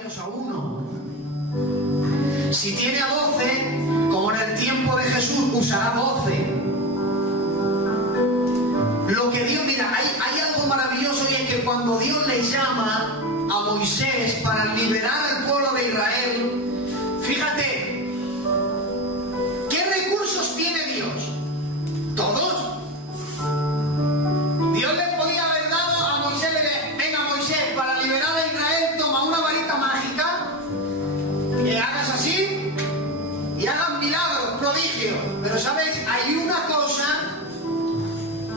Dios a uno. Si tiene a 12, como en el tiempo de Jesús, usará 12. Lo que Dios, mira, hay algo maravilloso, y es que cuando Dios le llama a Moisés para liberar al pueblo de Israel, fíjate, ¿qué recursos tiene Dios? Todos. Dios le podía haber dado a Moisés, venga Moisés, para liberar a Israel, toma una varita mágica, que hagas así y hagas milagros, prodigios. Pero sabes, hay una cosa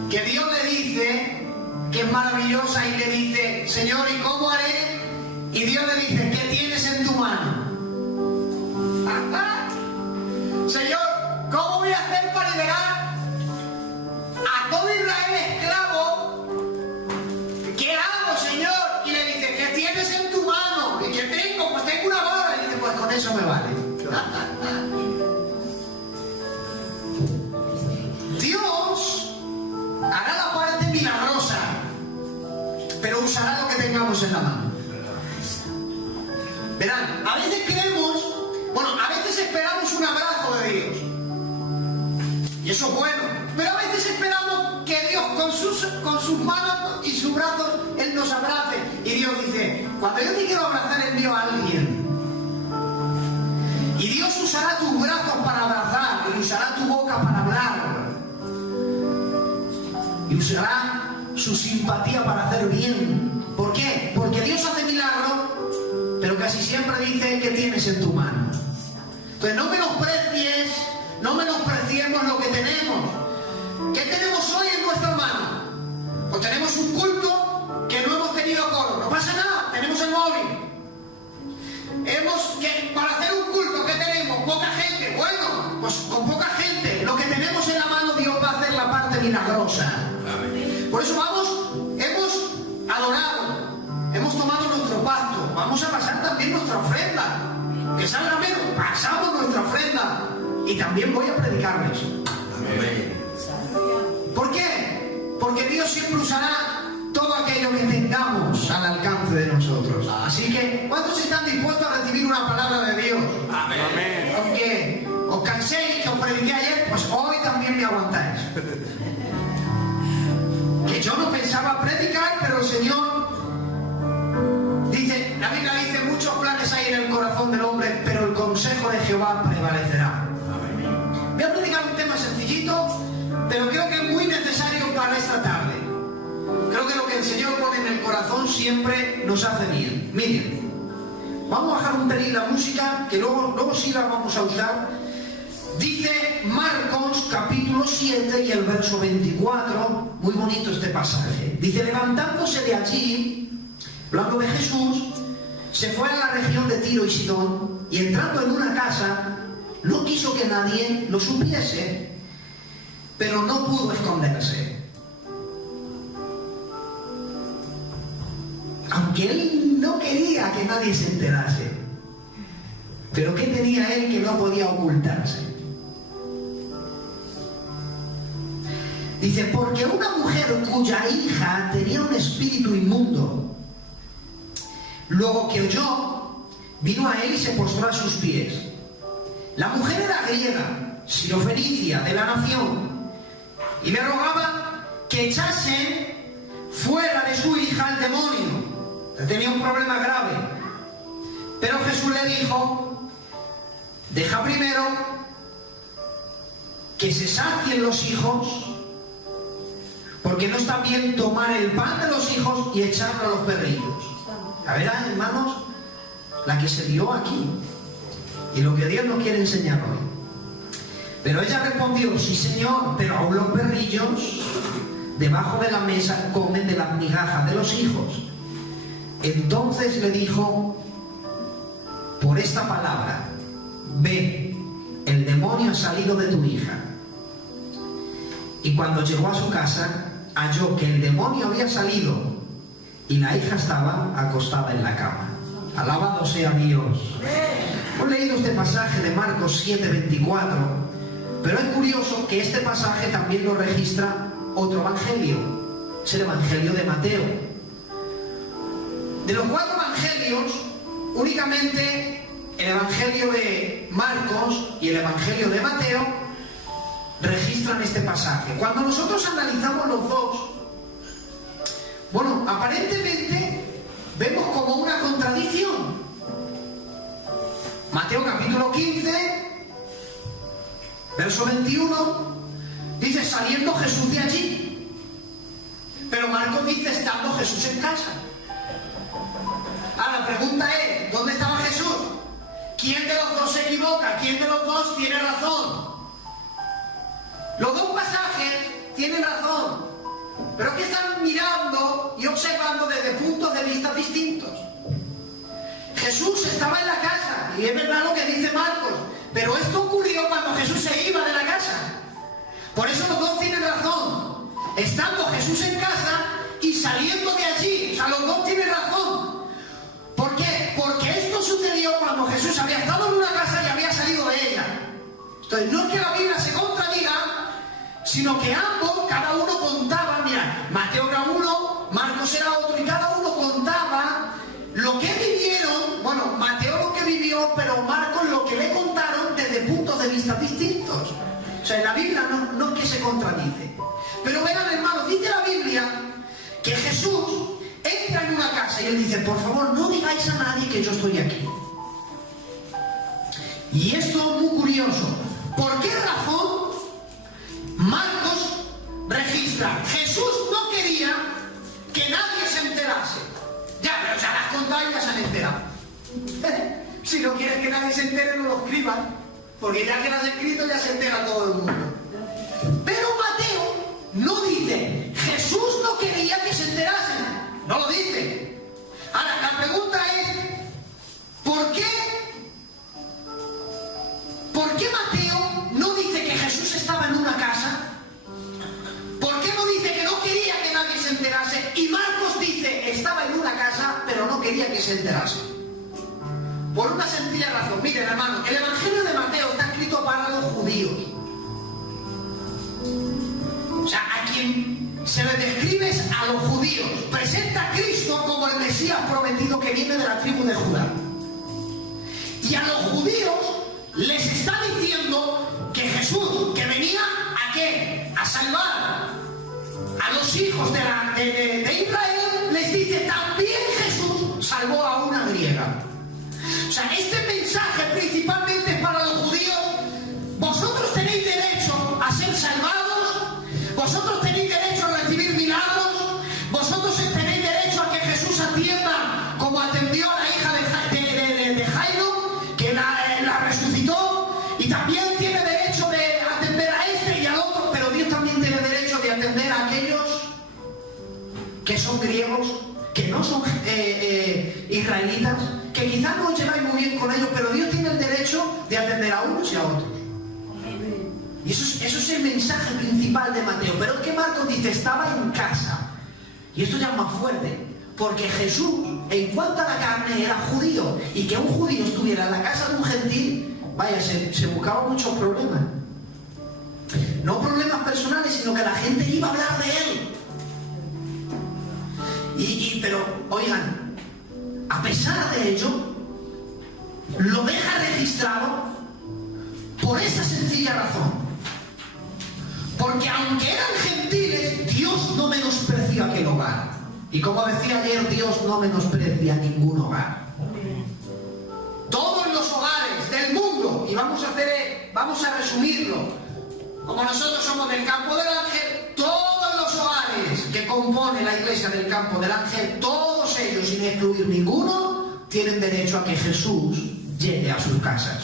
que Dios le dice, que es maravillosa, y le dice, Señor, ¿y cómo haré? Y Dios le dice, ¿qué tienes en tu mano? Señor, ¿cómo voy a hacer para liberar a todo Israel esclavo? ¿Qué hago, Señor? Y le dice, ¿qué tienes en tu mano? ¿Y qué tengo? Pues tengo una vara. Y dice, pues con eso me vale. Dios hará la parte milagrosa, pero usará lo que tengamos en la mano. Verán, a veces creemos, a veces esperamos un abrazo de Dios, y eso es bueno, pero a veces esperamos que Dios con sus manos y sus brazos Él nos abrace. Y Dios dice, cuando yo te quiero abrazar, envío a alguien. Y Dios usará tus brazos para abrazar, y usará tu boca para hablar, y usará su simpatía para hacer bien. ¿Por qué? Porque Dios hace milagros, pero casi siempre dice, ¿qué tienes en tu mano? Entonces no menospreciemos lo que tenemos. ¿Qué tenemos hoy en nuestras manos? Pues tenemos un culto que no hemos tenido coro. No pasa nada, tenemos el móvil. Para hacer un culto, ¿qué tenemos? Poca gente. Bueno, pues con poca gente, lo que tenemos en la mano, Dios va a hacer la parte milagrosa. Por eso hemos adorado, hemos tomado nuestro pacto, vamos a pasar también nuestra ofrenda. Que salga menos, pasamos nuestra ofrenda. Y también voy a predicarles. ¿Por qué? Porque Dios siempre usará todo aquello que tengamos al alcance de nosotros. Así que, ¿cuántos están dispuestos a recibir una palabra de Dios? Amén. Aunque os canséis, que os prediqué ayer, pues hoy también me aguantáis. Que yo no pensaba predicar, pero el Señor dice, la Biblia dice, muchos planes hay en el corazón del hombre, pero el consejo de Jehová prevalecerá. Voy a predicar un tema sencillito, pero creo que es muy necesario para esta tarde. Creo que lo que el Señor pone en el corazón siempre nos hace bien. Miren, vamos a bajar un pelín la música, que luego sí la vamos a usar. Dice Marcos capítulo 7 y el verso 24, muy bonito este pasaje. Dice, levantándose de allí, hablando de Jesús, se fue a la región de Tiro y Sidón, y entrando en una casa, no quiso que nadie lo supiese, pero no pudo esconderse. Aunque él no quería que nadie se enterase, pero ¿qué tenía él que no podía ocultarse? Dice, porque una mujer cuya hija tenía un espíritu inmundo, luego que oyó, vino a él y se postró a sus pies. La mujer era griega, sirofenicia, de la nación, y le rogaba que echase fuera de su hija el demonio. Tenía un problema grave. Pero Jesús le dijo, deja primero que se sacien los hijos, porque no está bien tomar el pan de los hijos y echarlo a los perrillos. A ver, hermanos, la que se dio aquí, y lo que Dios nos quiere enseñar hoy. Pero ella respondió, sí Señor, pero aún los perrillos debajo de la mesa comen de las migajas de los hijos. Entonces le dijo, por esta palabra, ve, el demonio ha salido de tu hija. Y cuando llegó a su casa, halló que el demonio había salido y la hija estaba acostada en la cama. Alabado sea Dios. Hemos leído este pasaje de Marcos 7:24, pero es curioso que este pasaje también lo registra otro evangelio. Es el evangelio de Mateo. De los 4 evangelios, únicamente el Evangelio de Marcos y el Evangelio de Mateo registran este pasaje. Cuando nosotros analizamos los dos, bueno, aparentemente vemos como una contradicción. Mateo capítulo 15, verso 21, dice saliendo Jesús de allí. Pero Marcos dice estando Jesús en casa. Ahora la pregunta es, ¿dónde estaba Jesús? ¿Quién de los dos se equivoca? ¿Quién de los dos tiene razón? Los dos pasajes tienen razón, pero que están mirando y observando desde puntos de vista distintos. Jesús estaba en la casa, y es verdad lo que dice Marcos, pero esto ocurrió cuando Jesús se iba de la casa. Por eso los dos tienen razón. Estando Jesús en casa y saliendo de allí, o sea, los dos tienen razón. ¿Por qué? Porque esto sucedió cuando Jesús había estado en una casa y había salido de ella. Entonces, no es que la Biblia se contradiga, sino que ambos, cada uno contaba, mira, Mateo era uno, Marcos era otro, y cada uno contaba lo que vivieron. Bueno, Mateo lo que vivió, pero Marcos lo que le contaron desde puntos de vista distintos. O sea, en la Biblia no es que se contradice. Pero vean, hermanos, dice la Biblia que Jesús entra en una casa y él dice, por favor, no digáis a nadie que yo estoy aquí. Y esto es muy curioso. ¿Por qué razón Marcos registra? Jesús no quería que nadie se enterase. Ya, pero ya las contado y ya se han enterado. Si no quieres que nadie se entere, no lo escribas, porque ya que lo has escrito ya se entera todo el mundo. Pero Mateo no dice, Jesús no quería que se enterasen. No lo dice. Ahora, la pregunta es, ¿por qué Mateo no dice que Jesús estaba en una casa? ¿Por qué no dice que no quería que nadie se enterase? Y Marcos dice, estaba en una casa, pero no quería que se enterase. Por una sencilla razón. Miren, hermano, el Evangelio de Mateo está escrito para los judíos. O sea, a quien se le describe es a los judíos. Presenta a Cristo como el Mesías prometido que viene de la tribu de Judá. Y a los judíos les está diciendo que Jesús, que venía ¿a qué? A salvar a los hijos de Israel, les dice, también Jesús salvó a una griega. O sea, este mensaje principalmente es para los judíos. Vosotros tenéis derecho a ser salvados, vosotros tenéis derecho a recibir milagros, vosotros tenéis derecho a que Jesús atienda como atendió a la hija de Jairo, que la resucitó, y también tiene derecho de atender a este y al otro, pero Dios también tiene derecho de atender a aquellos que son griegos, que no son israelitas, que quizás no os lleváis muy bien con ellos, pero Dios tiene el derecho de atender a unos y a otros. Y eso es el mensaje principal de Mateo. Pero es que Marcos dice, estaba en casa. Y esto ya es más fuerte, porque Jesús, en cuanto a la carne, era judío. Y que un judío estuviera en la casa de un gentil, vaya, se buscaba muchos problemas. No problemas personales, sino que la gente iba a hablar de él. Pero, oigan, a pesar de ello, lo deja registrado por esa sencilla razón. Porque aunque eran gentiles, Dios no menosprecia aquel hogar. Y como decía ayer, Dios no menosprecia ningún hogar. Todos los hogares del mundo, y vamos a resumirlo, como nosotros somos del Campo del Ángel, todos los hogares que componen la iglesia del Campo del Ángel, todos ellos, sin excluir ninguno, tienen derecho a que Jesús llegue a sus casas.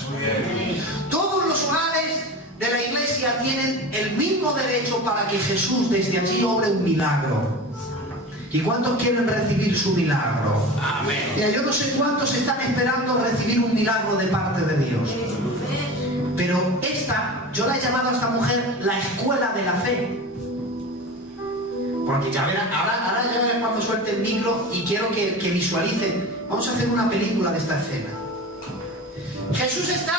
Todos los hogares de la iglesia tienen el mismo derecho para que Jesús desde allí obre un milagro. ¿Y cuántos quieren recibir su milagro? Amén. Mira, yo no sé cuántos están esperando recibir un milagro de parte de Dios. Pero yo la he llamado a esta mujer la escuela de la fe. Porque ya verán, ahora ya verán cuando suelte el micro y quiero que visualicen. Vamos a hacer una película de esta escena. Jesús está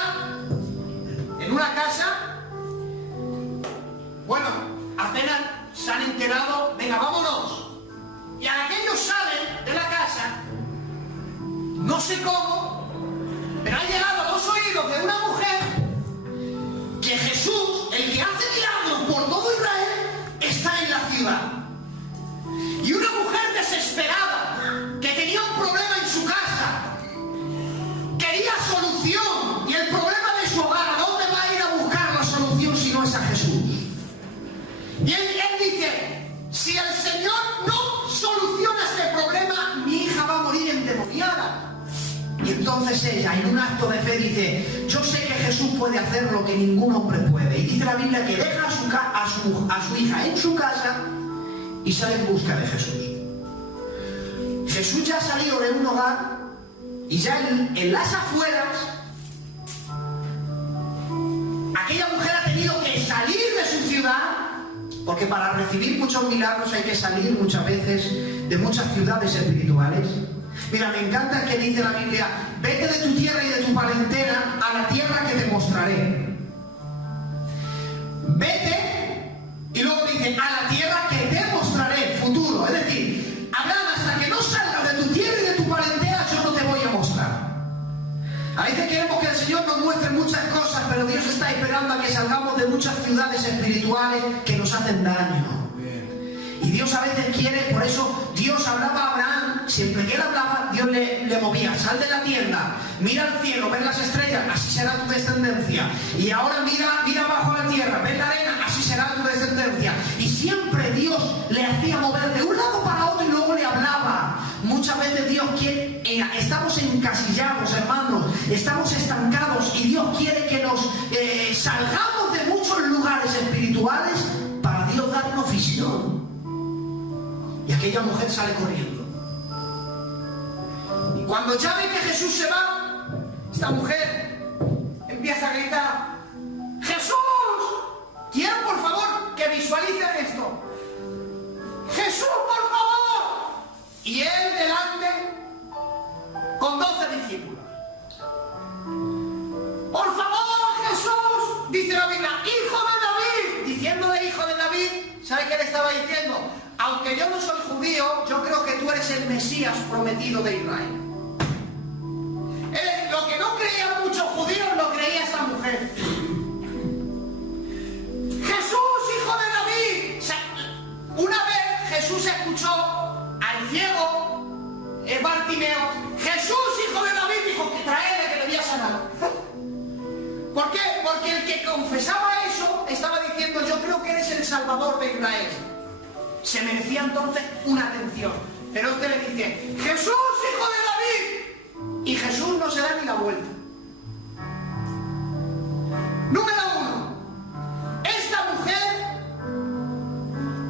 en una casa. Bueno, apenas se han enterado, venga, vámonos. Y aquellos salen de la casa, no sé cómo, Pero ha llegado a los oídos de una mujer que Jesús, el que hace milagros por todo Israel, está en la ciudad. Y una mujer desesperada, que tenía un problema en su casa, quería solución, y el problema de su hogar, ¿a dónde va a ir a buscar la solución si no es a Jesús? Y él dice, si el Señor no soluciona este problema, mi hija va a morir endemoniada. Y entonces ella, en un acto de fe, dice, yo sé que Jesús puede hacer lo que ningún hombre puede. Y dice la Biblia que deja a su hija en su casa y sale en busca de Jesús. Jesús ya ha salido de un hogar y ya en las afueras, aquella mujer ha tenido que salir de su ciudad, porque para recibir muchos milagros hay que salir muchas veces de muchas ciudades espirituales. Mira, me encanta que dice la Biblia, vete de tu tierra y de tu parentela a la tierra que te mostraré. Vete, y luego dice, a la tierra que te mostraré, futuro. Es decir, Abraham, hasta que no salgas de tu tierra y de tu parentela, yo no te voy a mostrar. A veces queremos que el Señor nos muestre muchas cosas, pero Dios está esperando a que salgamos de muchas ciudades espirituales que nos hacen daño. Y Dios a veces quiere, por eso Dios hablaba a Abraham, siempre que él hablaba, Dios le movía, sal de la tienda, mira al cielo, ven las estrellas, así será tu descendencia. Y ahora mira bajo la tierra, ven la arena, así será tu descendencia. Y siempre Dios le hacía mover de un lado para otro y luego le hablaba. Muchas veces Dios quiere, estamos encasillados, hermanos, estamos estancados, y Dios quiere que nos salgamos de muchos lugares espirituales para Dios darnos visión. Y aquella mujer sale corriendo. Y cuando ya ve que Jesús se va, esta mujer empieza a gritar, ¡Jesús! Quiero, por favor, que visualicen esto. ¡Jesús, por favor! Y él delante con 12 discípulos. ¡Por favor, Jesús! Dice la Biblia, ¡Hijo de David! Diciéndole hijo de David, ¿sabe qué le estaba diciendo? Aunque yo no soy judío, yo creo que tú eres el Mesías prometido de Israel. Lo que no creían muchos judíos, lo creía esta mujer. Jesús, hijo de David. O sea, una vez Jesús escuchó al ciego Bartimeo, Jesús, hijo de David, dijo que traerle, que debía sanar. ¿Por qué? Porque el que confesaba eso estaba diciendo, yo creo que eres el Salvador de Israel. Se merecía entonces una atención. Pero usted le dice, Jesús, hijo de David. Y Jesús no se da ni la vuelta. Número 1. Esta mujer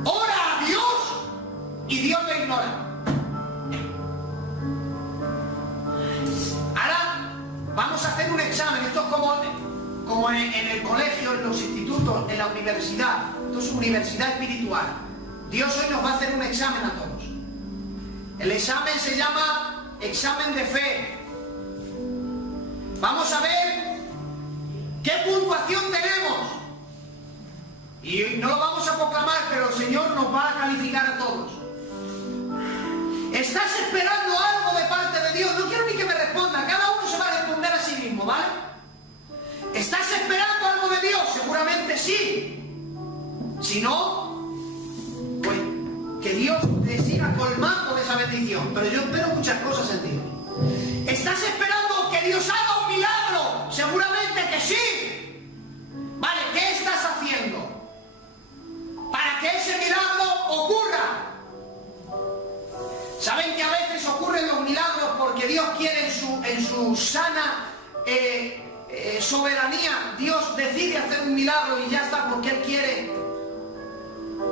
ora a Dios y Dios le ignora. Ahora vamos a hacer un examen. Esto es como en el colegio, en los institutos, en la universidad. Esto es universidad espiritual. Dios hoy nos va a hacer un examen a todos. El examen se llama examen de fe. Vamos a ver qué puntuación tenemos. Y no lo vamos a proclamar, pero el Señor nos va a calificar a todos. ¿Estás esperando algo de parte de Dios? No quiero ni que me responda. Cada uno se va a responder a sí mismo, ¿vale? ¿Estás esperando algo de Dios? Seguramente sí. Si no, pues que Dios te siga colmando de esa bendición. Pero yo espero muchas cosas en Dios. ¿Estás esperando que Dios haga un milagro? Seguramente que sí. Vale, ¿qué estás haciendo para que ese milagro ocurra? ¿Saben que a veces ocurren los milagros porque Dios quiere en su sana soberanía? Dios decide hacer un milagro y ya está, porque Él quiere.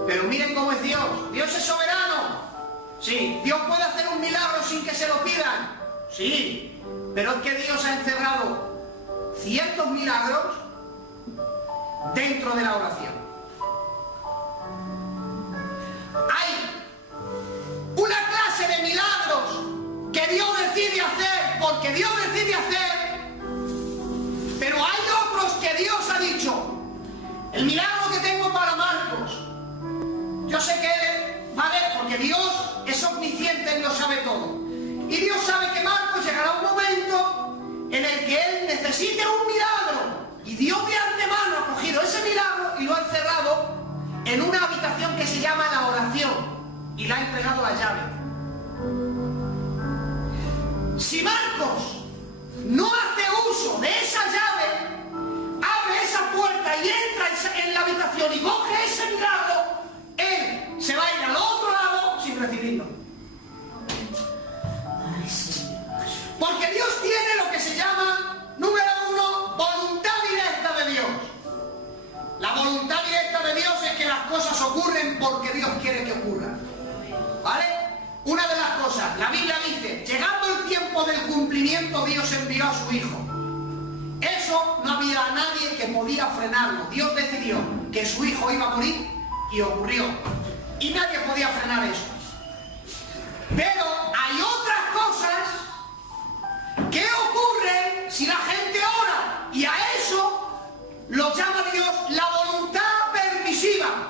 Pero miren cómo es Dios. Dios es soberano. Sí. Dios puede hacer un milagro sin que se lo pidan. Sí. Pero es que Dios ha encerrado ciertos milagros dentro de la oración. Hay una clase de milagros que Dios decide hacer porque Dios decide hacer, pero hay otros que Dios ha dicho, el milagro que tengo para Marcos, yo sé que Él va a ver, porque Dios es omnisciente, Él lo sabe todo. Y Dios sabe que Marcos llegará un momento en el que necesite un milagro, y Dios de antemano ha cogido ese milagro y lo ha encerrado en una habitación que se llama la oración y le ha entregado la llave. Si Marcos no hace uso de esa llave, abre esa puerta y entra en la habitación y coge ese milagro, él se va a ir al otro lado sin recibirlo. Porque Dios tiene lo que se llama, número uno, voluntad directa de Dios. La voluntad directa de Dios es que las cosas ocurren porque Dios quiere que ocurran. ¿Vale? Una de las cosas, la Biblia dice, llegando el tiempo del cumplimiento, Dios envió a su Hijo. Eso no había nadie que podía frenarlo. Dios decidió que su Hijo iba a morir y ocurrió. Y nadie podía frenar eso. Pero hay otras cosas que ocurren si la gente ora. Y a eso lo llama Dios la voluntad permisiva.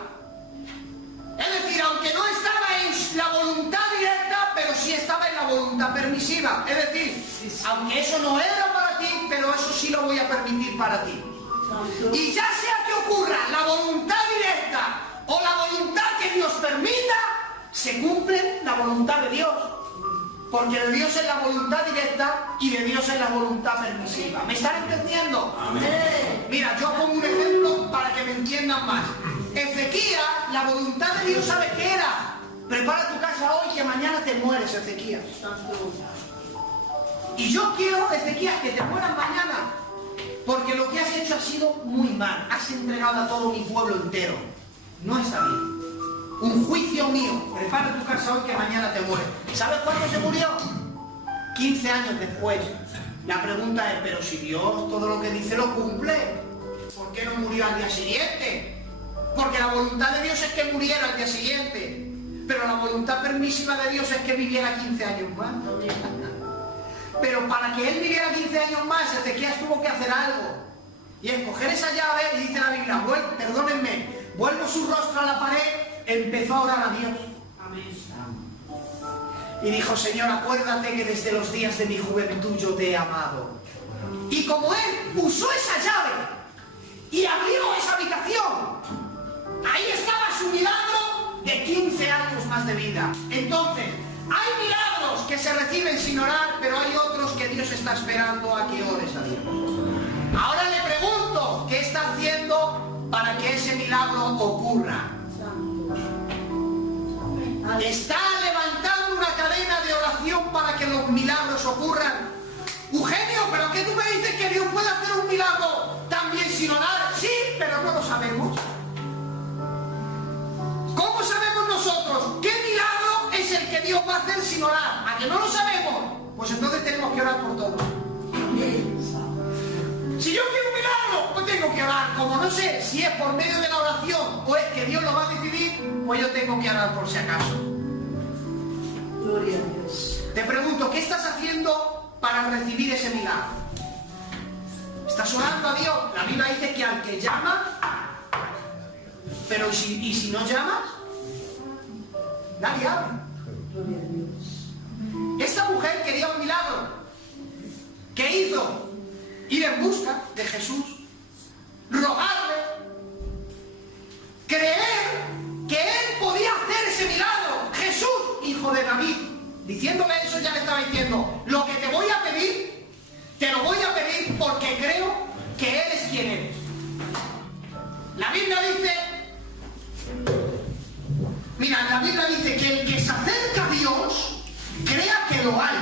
Es decir, aunque no estaba en la voluntad directa, pero sí estaba en la voluntad permisiva. Es decir, aunque eso no era para ti, pero eso sí lo voy a permitir para ti. Y ya sea que ocurra la voluntad directa o la voluntad que Dios permita, se cumple la voluntad de Dios. Porque de Dios es la voluntad directa y de Dios es la voluntad permisiva. ¿Me están entendiendo? Mira, yo pongo un ejemplo para que me entiendan más. Ezequías, la voluntad de Dios, ¿sabe qué era? Prepara tu casa hoy que mañana te mueres, Ezequías. Y yo quiero, Ezequías, que te mueras mañana. Porque lo que has hecho ha sido muy mal. Has entregado a todo mi pueblo entero. No está bien. Un juicio mío. Prepara tu casa hoy que mañana te mueres. ¿Sabes cuándo se murió? 15 años después. La pregunta es, pero si Dios todo lo que dice lo cumple, ¿por qué no murió al día siguiente? Porque la voluntad de Dios es que muriera al día siguiente. Pero la voluntad permisiva de Dios es que viviera 15 años más. Pero para que él viviera 15 años más, Ezequías tuvo que hacer algo. Y escoger esa llave, y dice la Biblia, perdónenme, vuelvo su rostro a la pared, empezó a orar a Dios. Y dijo, Señor, acuérdate que desde los días de mi juventud yo te he amado. Y como él usó esa llave y abrió esa habitación, ahí estaba su milagro de 15 años más de vida. Entonces, hay milagros que se reciben sin orar, pero hay otros que Dios está esperando a que ores a Dios. Ahora le pregunto, ¿qué está haciendo para que ese milagro ocurra? ¿Está levantando una cadena de oración para que los milagros ocurran? Eugenio, ¿pero qué tú me dices que Dios puede hacer un milagro también sin orar? Sí, pero no lo sabemos. ¿Cómo sabemos nosotros qué milagro es el que Dios va a hacer sin orar? ¿A que no lo sabemos? Pues entonces tenemos que orar por todo. Si yo quiero un milagro, pues tengo que orar. Como no sé si es por medio de la oración o es que Dios lo va a decidir, pues yo tengo que orar por si acaso. Gloria a Dios. Te pregunto, ¿qué estás haciendo para recibir ese milagro? ¿Estás orando a Dios? La Biblia dice que al que llama, pero ¿y si no llamas? Nadie habla. Gloria a Dios. Esta mujer quería un milagro. ¿Qué hizo? Ir en busca de Jesús, rogarle, creer que él podía hacer ese milagro. Jesús, hijo de David, diciéndole eso ya le estaba diciendo, lo que te voy a pedir, te lo voy a pedir porque creo que él es quien eres. La Biblia dice, mira, la Biblia dice que el que se acerca a Dios, crea que lo hay.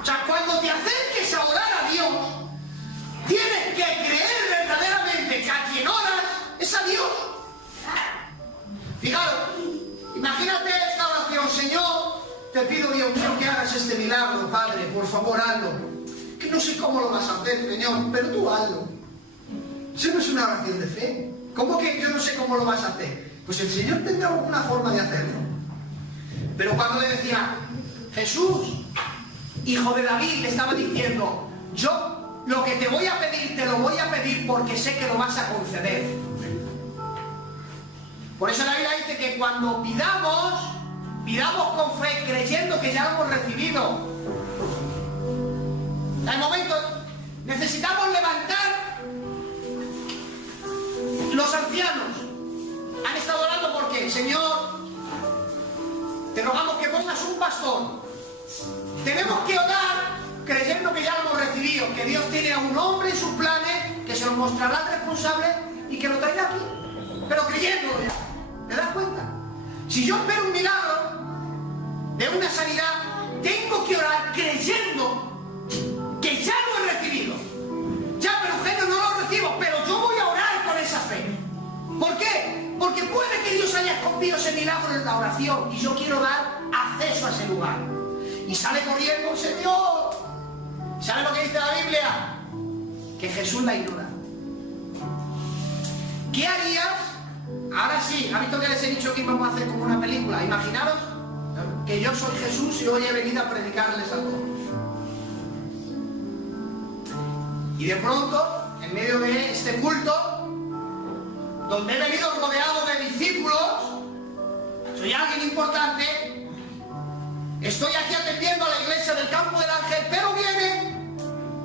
O sea, cuando te acerques a orar a Dios, tienes que creer verdaderamente que a quien oras es a Dios. Fijaros, imagínate esta oración, Señor, te pido, Dios mío, que hagas este milagro, Padre, por favor, hazlo. Que no sé cómo lo vas a hacer, Señor, pero tú hazlo. Eso no es una oración de fe. ¿Cómo que yo no sé cómo lo vas a hacer? Pues el Señor tendrá alguna forma de hacerlo. Pero cuando le decía, Jesús, hijo de David, le estaba diciendo, yo lo que te voy a pedir, te lo voy a pedir porque sé que lo vas a conceder. Por eso la Biblia dice que cuando pidamos con fe, creyendo que ya lo hemos recibido. Hay momentos, Señor, te rogamos que pongas un pastor. Tenemos que orar creyendo que ya lo hemos recibido, que Dios tiene a un hombre en sus planes, que se lo mostrará al responsable y que lo traerá aquí, pero creyéndolo ya. ¿Te das cuenta? Si yo espero un milagro de una sanidad, tengo que orar creyendo que ya lo he recibido. Ya, pero Eugenio, no lo recibo, pero yo voy a orar con esa fe. ¿Por qué? Porque puede que Dios haya escondido ese milagro en la oración y yo quiero dar acceso a ese lugar. Y sale corriendo, Señor. ¿Sabe lo que dice la Biblia? Que Jesús la ignora. ¿Qué harías? Ahora sí, ¿ha visto que les he dicho que íbamos a hacer como una película? Imaginaros que yo soy Jesús y hoy he venido a predicarles a todos. Y de pronto, en medio de este culto, donde he venido rodeado de discípulos, soy alguien importante, estoy aquí atendiendo a la iglesia del Campo del Ángel, pero viene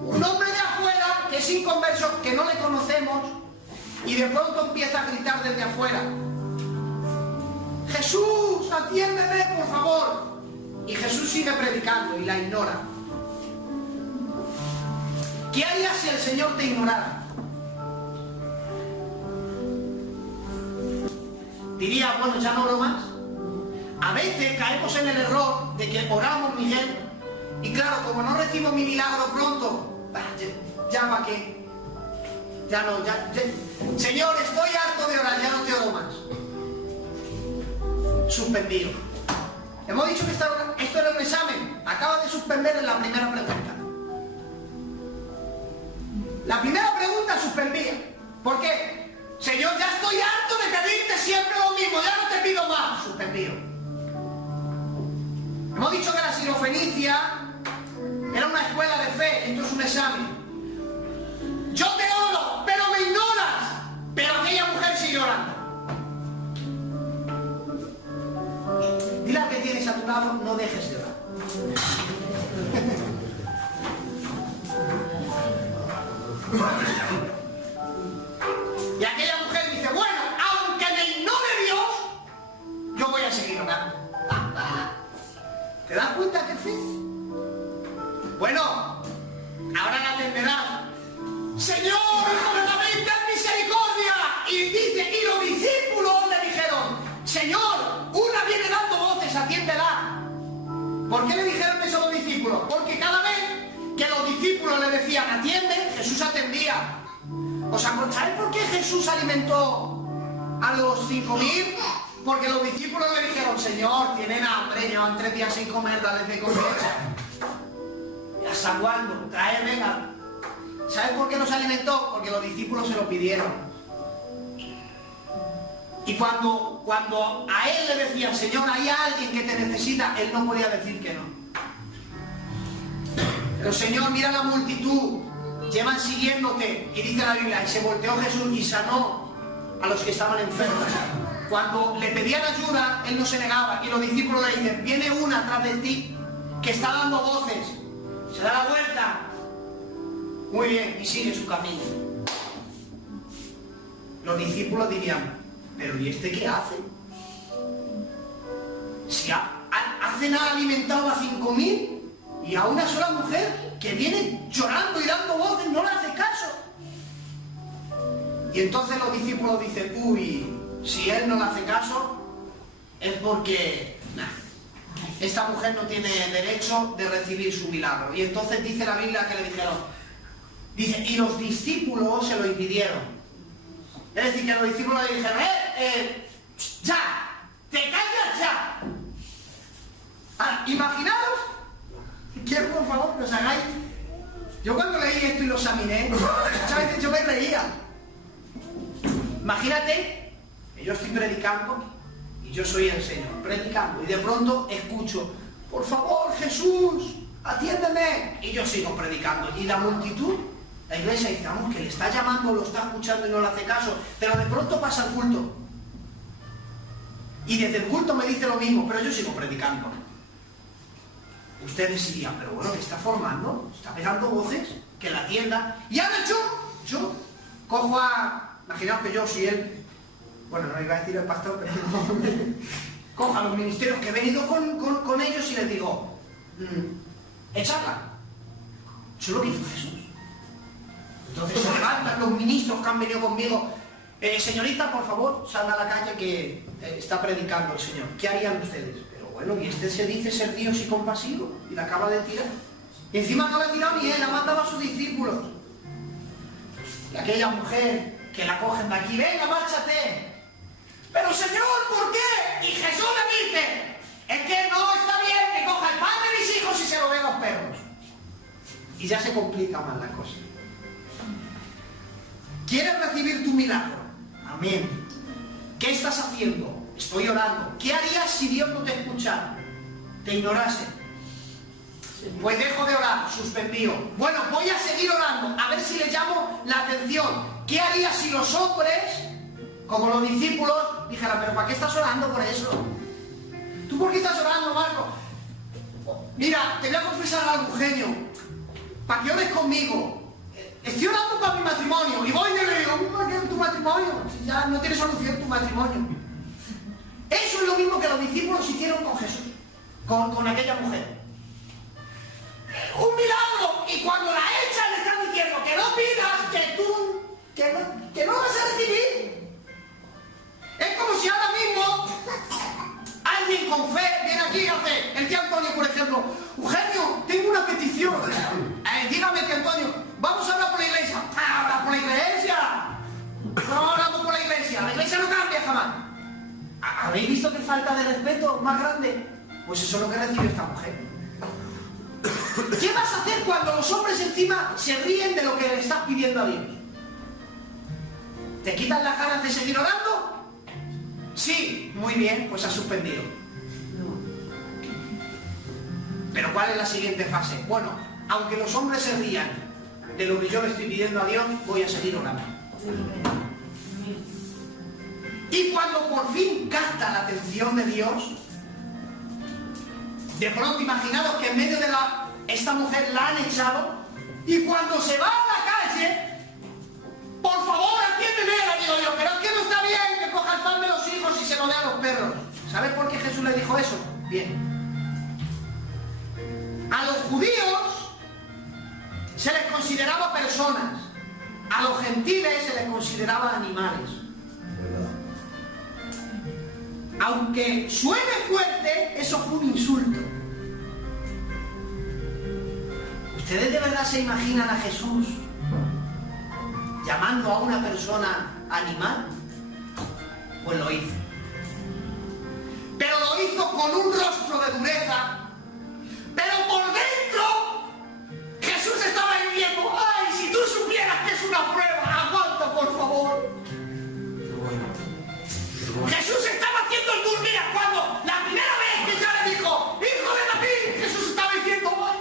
un hombre de afuera que es inconverso, que no le conocemos, y de pronto empieza a gritar desde afuera: Jesús, atiéndeme, por favor. Y Jesús sigue predicando y la ignora. ¿Qué harías si el Señor te ignorara? Diría, bueno, ya no oro más. A veces caemos en el error de que oramos, Miguel, y claro, como no recibo mi milagro pronto, ya para qué. Ya no, ya. Señor, estoy harto de orar, ya no te oro más. Suspendido. Hemos dicho que esto era un examen. Acaba de suspender en la primera pregunta. La primera pregunta suspendía. ¿Por qué? Señor, ya estoy harto de pedirte siempre lo mismo, ya no te pido más. Suspendido. Hemos dicho que la Sirofenicia era una escuela de fe, esto es un examen. Yo te oro, pero me ignoras. Pero aquella mujer sigue orando. Dile al que tienes a tu lado, no dejes de orar. Y aquella mujer dice, bueno, aunque me ignore Dios, yo voy a seguir orando. ¿Te das cuenta qué fe? Bueno, ahora la atenderás. Señor, hijo de David, ten misericordia. Y dice, y los discípulos le dijeron, Señor, una viene dando voces, atiéndela. ¿Por qué le dijeron eso a los discípulos? Porque cada vez que los discípulos le decían, atiende, Jesús atendía. ¿Os acordáis? ¿Sabéis por qué Jesús alimentó a los 5.000? Porque los discípulos le dijeron, Señor, tienen hambre, llevan 3 días sin comer, dale de comer. ¿Y hasta cuándo? Trae, venga. ¿Sabes por qué los alimentó? Porque los discípulos se lo pidieron. Y cuando a él le decían, Señor, hay alguien que te necesita, él no podía decir que no. Pero Señor, mira la multitud, llevan siguiéndote. Y dice la Biblia, y se volteó Jesús y sanó a los que estaban enfermos. Cuando le pedían ayuda, él no se negaba. Y los discípulos le dicen, viene una atrás de ti que está dando voces. Se da la vuelta. Muy bien, y sigue su camino. Los discípulos dirían, pero ¿y este qué hace? Si hace nada alimentado a 5.000 y a una sola mujer que viene llorando y dando voces, no le hace caso. Y entonces los discípulos dicen, uy, si él no le hace caso, es porque esta mujer no tiene derecho de recibir su milagro. Y entonces dice la Biblia que le dijeron, dice, y los discípulos se lo impidieron. Es decir, que los discípulos le dijeron, ya, te callas ya. Ahora, imaginaros, quiero por favor que os hagáis. Yo cuando leí esto y lo examiné, muchas veces yo me reía. Imagínate que yo estoy predicando y yo soy el Señor, predicando, y de pronto escucho, por favor Jesús, atiéndeme, y yo sigo predicando, y la multitud, la iglesia dice, vamos, que le está llamando, lo está escuchando y no le hace caso, pero de pronto pasa el culto, y desde el culto me dice lo mismo, pero yo sigo predicando. Ustedes dirían, pero bueno, ¿qué está formando? Está pegando voces, que la atienda, y ahora yo cojo a, imaginaos que yo soy él, bueno, no iba a decir el pastor, pero cojo a los ministerios que he venido con ellos y les digo, echarla. Eso es lo que hizo Jesús. Entonces se levantan los ministros que han venido conmigo, señorita, por favor, salga a la calle que está predicando el Señor. ¿Qué harían ustedes? Pero bueno, y este se dice ser Dios y compasivo, y la acaba de tirar. Y encima no la ha tirado ni él, la mandaba a sus discípulos. Y aquella mujer que la cogen de aquí, venga, márchate. Pero Señor, ¿por qué? Y Jesús le dice, es que no está bien que coja el pan de mis hijos y se lo dé a los perros. Y ya se complica más la cosa. ¿Quieres recibir tu milagro? Amén. ¿Qué estás haciendo? Estoy orando. ¿Qué harías si Dios no te escuchara? ¿Te ignorase? Pues dejo de orar, suspendido. Bueno, voy a seguir orando, a ver si le llamo la atención. ¿Qué harías si los hombres, como los discípulos, dijeran, pero ¿para qué estás orando por eso? ¿Tú por qué estás orando, Marco? Mira, te voy a confesar algo, genio. Para que ores conmigo. Estoy orando para mi matrimonio. Y voy y le digo, ¿para qué tu matrimonio? Si ya no tiene solución tu matrimonio. Eso es lo mismo que los discípulos hicieron con Jesús, con aquella mujer. Un milagro, y cuando la echan le están diciendo que no pidas, que no vas a recibir. Es como si ahora mismo alguien con fe viene aquí y hace, el tío Antonio, por ejemplo, Eugenio, tengo una petición. Dígame, tío Antonio, vamos a hablar por la iglesia. ¡Habla por la iglesia! No hablamos por la iglesia no cambia jamás. ¿Habéis visto qué falta de respeto más grande? Pues eso es lo que recibe esta mujer. ¿Qué vas a hacer cuando los hombres encima se ríen de lo que le estás pidiendo a Dios? ¿Te quitan las ganas de seguir orando? Sí, muy bien, pues has suspendido. Pero ¿cuál es la siguiente fase? Bueno, aunque los hombres se rían de lo que yo le estoy pidiendo a Dios, voy a seguir orando. Y cuando por fin capta la atención de Dios, de pronto imaginaros que en medio de esta mujer la han echado, y cuando se va a la calle, por favor, atiéndeme, le digo yo, pero es que no está bien que coja el pan de los hijos y se lo dé a los perros. ¿Sabes por qué Jesús le dijo eso? Bien. A los judíos se les consideraba personas, a los gentiles se les consideraba animales. Aunque suene fuerte, eso fue un insulto. ¿Ustedes de verdad se imaginan a Jesús llamando a una persona animal? Pues lo hizo. Pero lo hizo con un rostro de dureza. Pero por dentro, Jesús estaba diciendo, ¡ay, si tú supieras que es una prueba! ¡Aguanta, por favor! Jesús estaba haciendo el tour. Mira, cuando la primera vez que ya le dijo, ¡hijo de David!, Jesús estaba diciendo, ¡ay!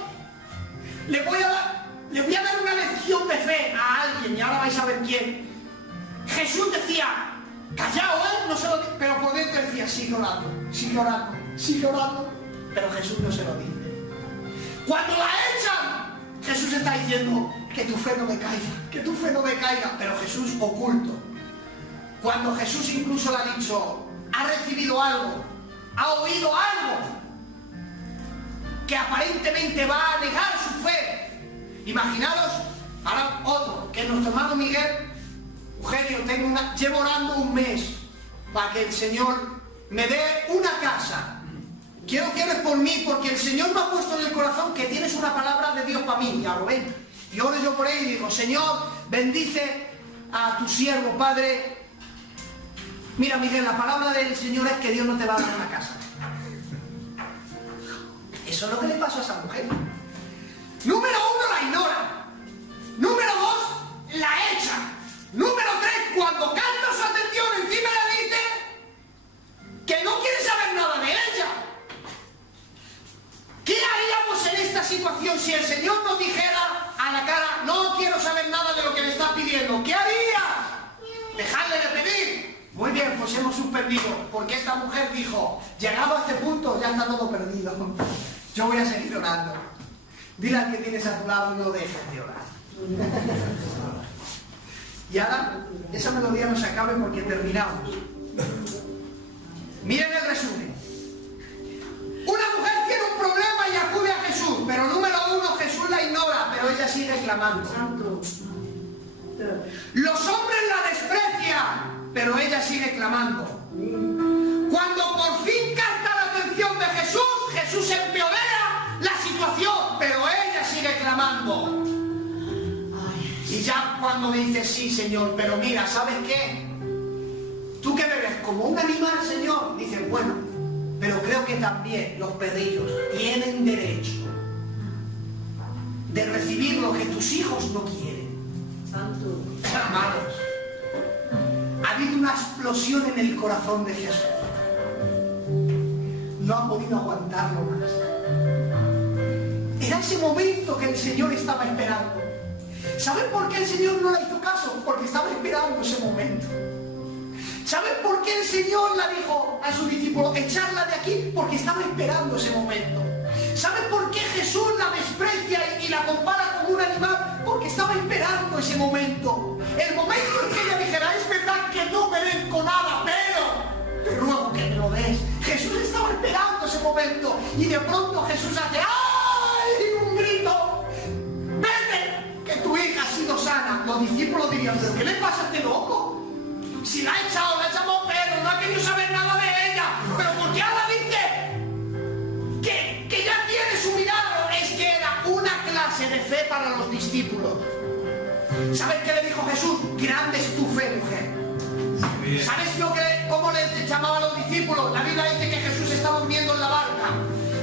Le voy a dar una lección de fe a alguien, y ahora vais a ver quién. Jesús decía, callao, no se lo dice, pero por dentro decía, sigue orando, sigue orando, sigue orando. Pero Jesús no se lo dice. Cuando la echan, Jesús está diciendo, que tu fe no decaiga, que tu fe no decaiga. Pero Jesús oculto. Cuando Jesús incluso le ha dicho, ha recibido algo, ha oído algo que aparentemente va a negar su fe. Imaginaros, ahora otro, que nuestro hermano Miguel, Eugenio, llevo orando un mes para que el Señor me dé una casa. Quiero que ores por mí, porque el Señor me ha puesto en el corazón que tienes una palabra de Dios para mí. Ya lo ven. Y oro yo por él y digo, Señor, bendice a tu siervo, Padre. Mira, Miguel, la palabra del Señor es que Dios no te va a dar una casa. Eso es lo que le pasó a esa mujer. Número 1, la ignora. Número 2, la echa. Número 3, cuando capta su atención, encima le dice que no quiere saber nada de ella. ¿Qué haríamos en esta situación si el Señor nos dijera a la cara, no quiero saber nada de lo que le está pidiendo? ¿Qué harías? ¿Dejarle de pedir? Muy bien, pues hemos suspendido, porque esta mujer dijo, llegado a este punto ya está todo perdido. Yo voy a seguir orando. Dile al que tienes a tu lado, no dejes de orar. Y ahora, esa melodía no se acabe porque terminamos. Miren el resumen. Una mujer tiene un problema y acude a Jesús, pero número uno, Jesús la ignora, pero ella sigue clamando. Santo. Los hombres la desprecian, pero ella sigue clamando. Cuando por fin capta la atención de Jesús, Jesús empeora la situación, pero ella sigue clamando. Y ya cuando dice, sí, Señor, pero mira, ¿sabes qué? Tú que me ves como un animal, Señor, dices, bueno, pero creo que también los perrillos tienen derecho de recibir lo que tus hijos no quieren. Santo. Hermanos, ha habido una explosión en el corazón de Jesús. No ha podido aguantarlo más. Era ese momento que el Señor estaba esperando. ¿Saben por qué el Señor no le hizo caso? Porque estaba esperando ese momento. ¿Saben por qué el Señor le dijo a su discípulo, echarla de aquí? Porque estaba esperando ese momento. ¿Saben por qué Jesús la desprecia y la compara con un animal? Porque estaba esperando ese momento. El momento en que ella dijera, es verdad que no merezco nada, pero te ruego que me lo des. Jesús estaba esperando ese momento y de pronto Jesús hace, ¡ay! Un grito. ¡Vete! Que tu hija ha sido sana. Los discípulos dirían, ¿pero qué le pasa a este loco? Si la ha echado, pero no ha querido saber nada de ella. Pero ¿por qué ahora dice que ya tiene su milagro? Es que era una clase de fe para los discípulos. ¿Sabes qué le dijo Jesús? Grande es tu fe, mujer. ¿Sabes cómo le llamaba a los discípulos? La Biblia dice que Jesús estaba durmiendo en la barca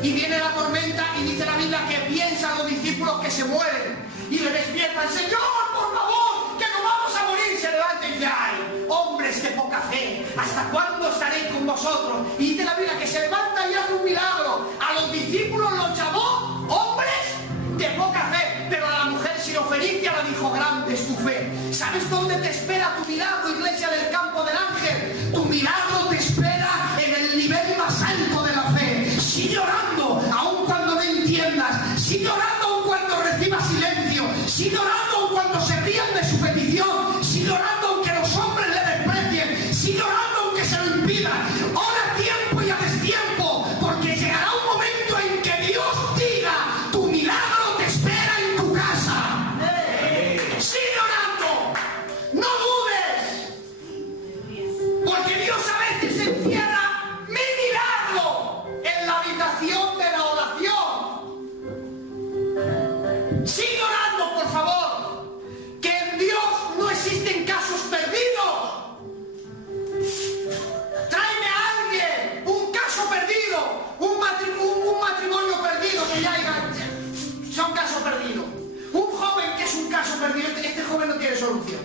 y viene la tormenta y dice la Biblia que piensan los discípulos que se mueren y le despiertan, Señor, por favor, que nos vamos a morir. Se levanta y dice, ay, hombres de poca fe, ¿hasta cuándo estaré con vosotros? Y dice la Biblia que se levanta y hace un milagro. A los discípulos los llamó hombres de poca fe, pero a la mujer sirofenicia le dijo, grande es tu fe. ¿Sabes dónde te espera tu milagro, iglesia del campo del ángel? Tu milagro te espera en el nivel más alto de la fe. Sigue orando, aun cuando no entiendas. Sigue orando aun cuando recibas silencio. Sigue orando aun cuando se rían de su petición. Sigue orando aunque los hombres le desprecien. Sigue orando aunque se lo impidan. Ora a tiempo y a destiempo, porque llegará un momento en que Dios diga, tu milagro te espera en tu casa. Sigue orando, no dudes, porque Dios a veces encierra mi milagro en la habitación de la oración. Sigue orando, por favor, que en Dios no existen casos perdidos. Tráeme a alguien, un caso perdido, un matrimonio perdido que ya sea un caso perdido. Un joven que es un caso perdido, este joven no tiene solución.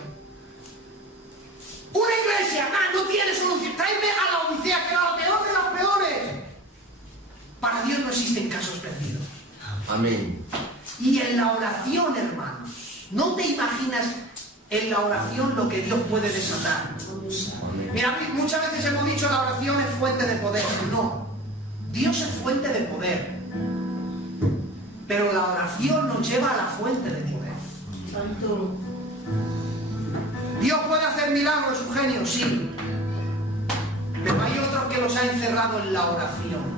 Una iglesia, no tiene solución. Tráeme a la Odisea, que era la peor de las peores. Para Dios no existen casos perdidos. Amén. Y en la oración, hermanos, no te imaginas en la oración lo que Dios puede desatar. Mira, muchas veces hemos dicho la oración es fuente de poder. No, Dios es fuente de poder, pero la oración nos lleva a la fuente de poder. Santo. Dios puede hacer milagros, Eugenio, sí, pero hay otros que los ha encerrado en la oración.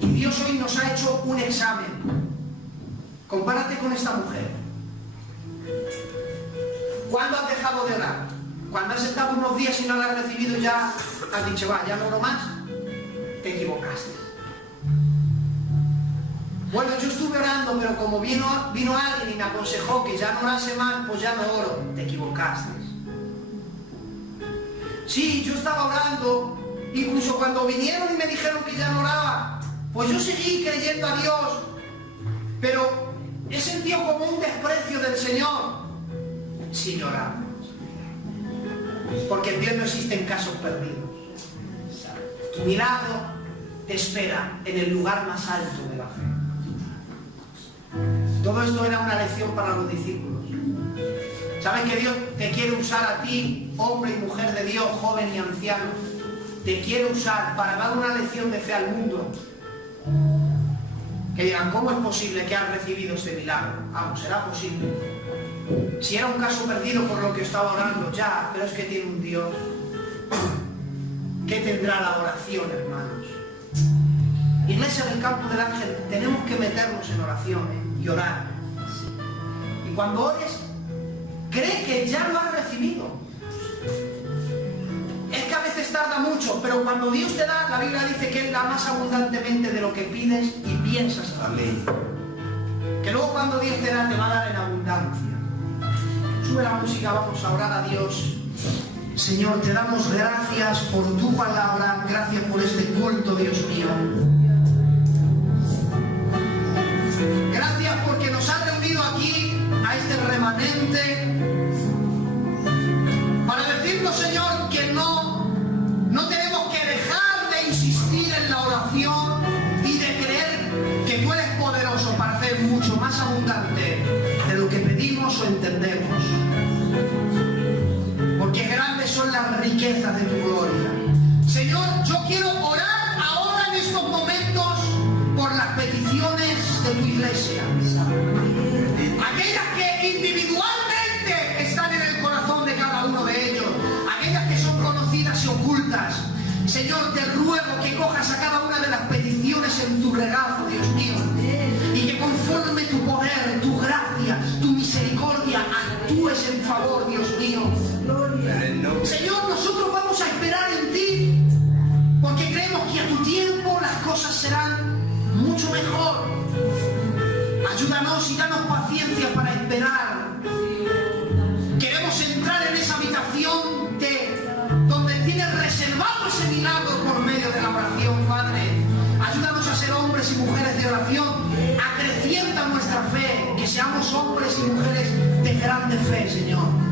Y Dios hoy nos ha hecho un examen. Compárate con esta mujer. ¿Cuándo has dejado de orar? Cuando has estado unos días y no la has recibido, ya has dicho, va, ya no oro más. Te equivocaste. Bueno, yo estuve orando, pero como vino alguien y me aconsejó que ya no orase más, pues ya no oro. Te equivocaste. Sí, yo estaba orando, incluso cuando vinieron y me dijeron que ya no oraba, pues yo seguí creyendo a Dios, pero he sentido como un desprecio del Señor. Sigue orando, porque en Dios no existen casos perdidos. Tu milagro te espera en el lugar más alto de la fe. Todo esto era una lección para los discípulos. ¿Sabes que Dios te quiere usar a ti, hombre y mujer de Dios, joven y anciano? Te quiere usar para dar una lección de fe al mundo. que digan, ¿cómo es posible que has recibido este milagro? Vamos, será posible. Si era un caso perdido por lo que estaba orando, ya, pero es que tiene un Dios. ¿Qué tendrá la oración, hermanos? Iglesia del Campo del Ángel, tenemos que meternos en oración y orar. Y cuando ores, cree que ya lo has recibido. Es que a veces tarda mucho, pero cuando Dios te da, la Biblia dice que Él da más abundantemente de lo que pides y piensas también. Que luego cuando Dios te da, te va a dar en abundancia. Sube la música, vamos a orar a Dios. Señor, te damos gracias por tu palabra, gracias por este culto, Dios mío. Gracias porque nos has reunido aquí, a este remanente, para decirnos, Señor, que no tenemos que dejar de insistir en la oración y de creer que tú eres poderoso para hacer mucho más abundante de lo que pedimos o entendemos. Porque grandes son las riquezas de tu gloria. Señor, yo quiero orar ahora en estos momentos por las peticiones de tu iglesia. Aquellas que individualmente están en el corazón de cada uno de ellos. Aquellas que son conocidas y ocultas. Señor, te ruego que cojas a cada una de las peticiones en tu regazo, Dios mío. Y que conforme tu poder, tu gracia, tu misericordia, actúes en favor, Dios mío. Señor, nosotros vamos a esperar en ti, porque creemos que a tu tiempo las cosas serán mucho mejor. Ayúdanos y danos paciencia para esperar. Queremos entrar en esa habitación donde tienes reservado ese milagro por medio de la oración, Padre. Ayúdanos a ser hombres y mujeres de oración. Acrecienta nuestra fe, que seamos hombres y mujeres de grande fe, Señor.